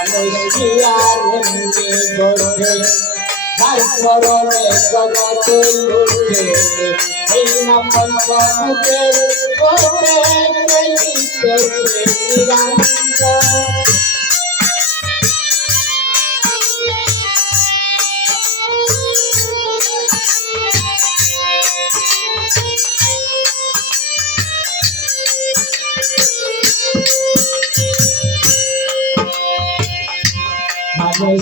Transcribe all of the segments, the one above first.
মানুষ কি আর এমনি ধরবে তার পরনে জগতে লুটে এই না পঞ্চমুখের পরে প্রেমিত শ্রীরাম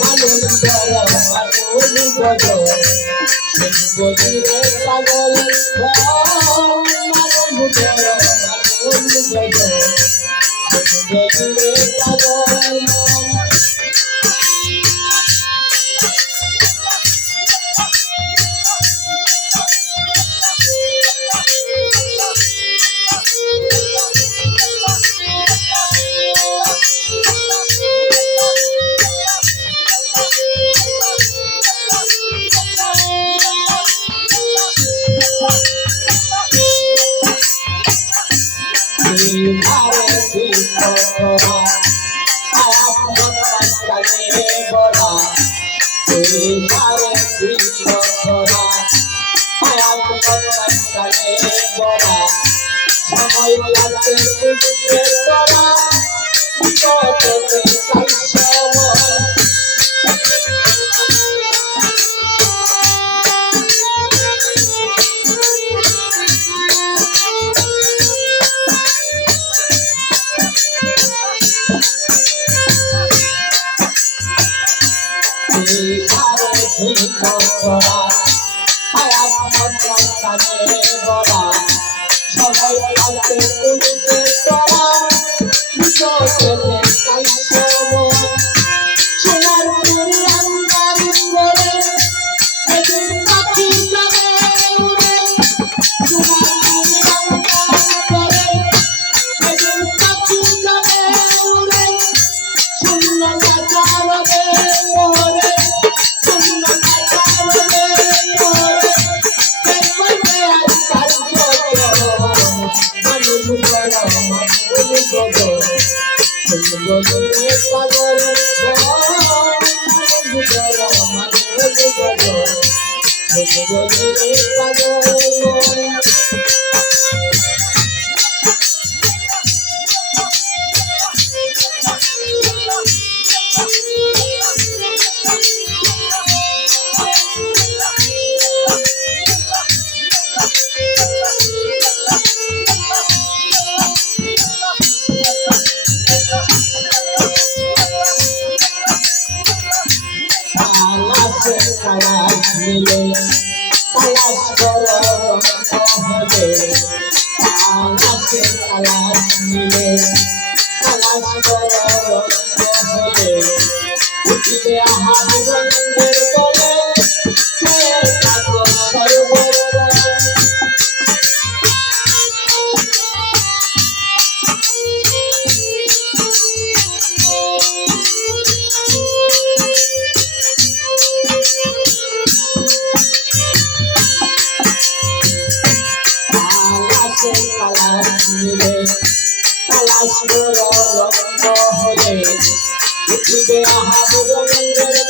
মানুষ বলো মানুষ বলো বলিরে পাগল মানুষ বলো মানুষ বলো বলিরে সময় লাগছে বুঝতে তোরা বিপদে তাই সময় I'm not going to be able to do that. সবাই আছে পুরুষের তারা বিশ্বকে Thank you. Oh, আসুর রঙ্গ হলে উঠিবে আহাব রঙ্গের